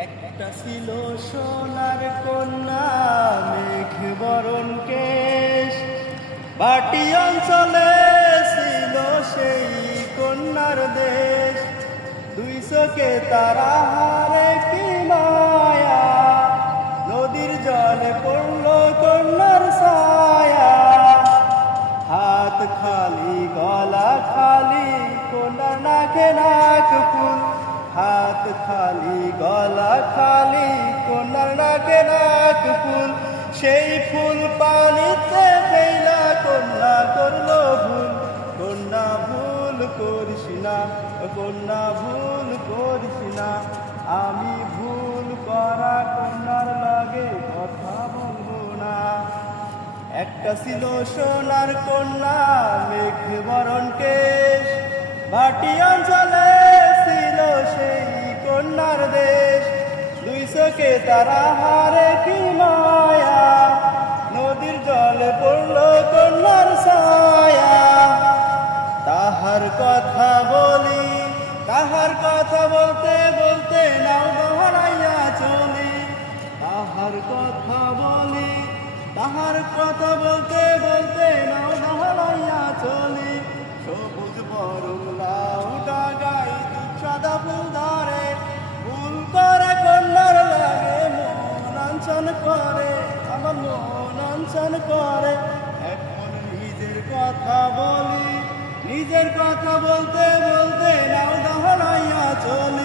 একটা ছিল সোনার কন্যা, মেঘ বরণ কেশ, বাটি অঞ্চলে ছিল সেই কন্যার দেশ। দুই চোখে তারা হারে কি মায়া, নদীর জলে পড়ল কন্যার ছায়া। হাত খালি গলা খালি, কন্যার নাকে নাক ফুল। হাত খালি গলা খালি, কন্যার নাকে নাক ফুল। সেই ফুল পানিতে ফেলা কন্যা করলো ভুল। কন্যা ভুল করিস না, কন্যা ভুল করিস না। আমি ভুল করা কন্যার লাগে কথা বলবো না। একটা ছিল সোনার কন্যা, মেঘ বরণ কেশ, ভাটি অঞ্চলে ছিল সেই কন্যার দেশ। দুই চোখে তারা হারে কি মায়া, নদীর জলে পড়ল কন্যার ছায়া। তাহার কথা বলি, তাহার কথা বলতে বলতে নাও দহরাইয়া চলি। তাহার কথা বলি, তাহার কথা বলতে বলতে নাও দহরাইয়া চলি। সবুজ বরং লাউ ডাগাই সাদা ফুল ধরে, ফুল করে কন্যার লাগে মন অঞ্চন করে, আমার মন অঞ্চন করে। এখন নিজের কথা বলি, নিজের কথা বলতে বলতে নাও দহরাইয়া চলি।